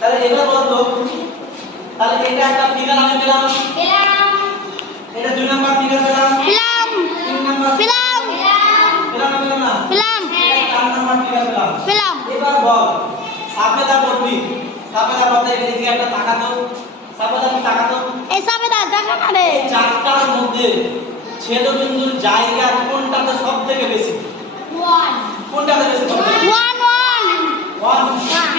তাহলে এবার বল তো তাহলে এটা একটা ফিগার আমি পেলাম এটা 2 নাম্বার ফিগার পেলাম 3 নাম্বার পেলাম না 4 নাম্বার ফিগার পেলাম এবার বল সাফেদা পড়বি সাফেদা বলতে এদিকে একটা তাকাতো সাফেদা কি তাকাতো এই সাফেদা দেখা না রে চারটার মধ্যে ছেদবিন্দুর জায়গা কোনটাতে সবথেকে বেশি 1 কোনটাতে বেশি 1 1 1